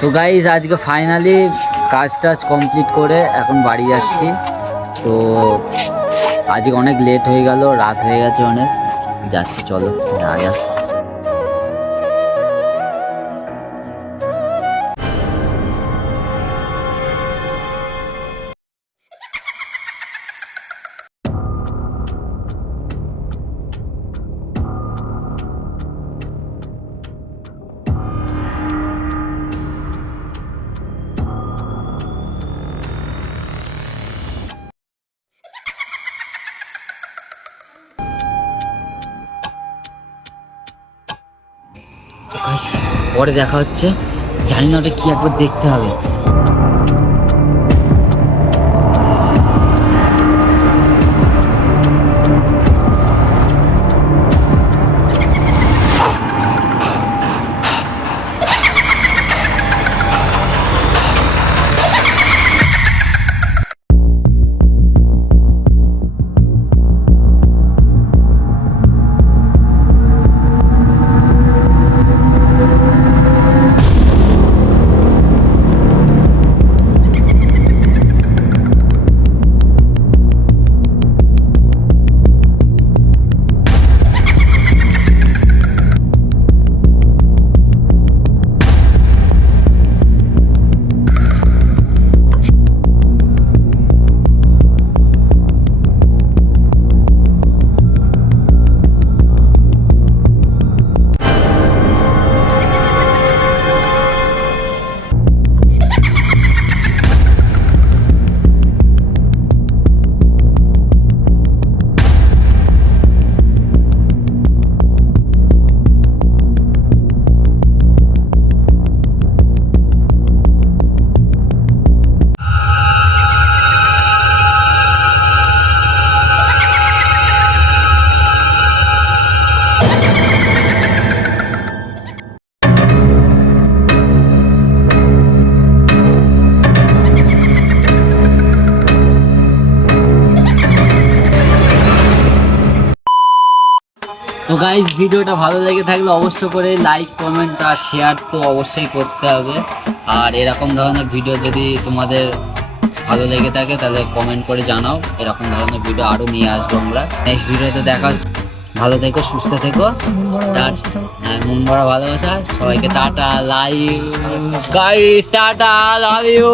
তো গাইজ আজকে ফাইনালি কাজ টাজ কমপ্লিট করে এখন বাড়ি যাচ্ছি। তো আজকে অনেক লেট হয়ে গেল, রাত হয়ে গেছে অনেক। যাচ্ছি, চলো যা। পরে দেখা হচ্ছে, জানি না ওটা কি, একবার দেখতে হবে। তো গাইজ ভিডিওটা ভালো লেগে থাকলে অবশ্যই করে লাইক, কমেন্ট আর শেয়ার তো অবশ্যই করতে হবে। আর এরকম ধরনের ভিডিও যদি তোমাদের ভালো লেগে থাকে তাহলে কমেন্ট করে জানাও, এরকম ধরনের ভিডিও আরও নিয়ে আসবো আমরা। নেক্সট ভিডিওতে দেখা, ভালো থেকো, সুস্থ থেকো। মন ভরা ভালোবাসা সবাইকে, tata, live guys, tata, love you.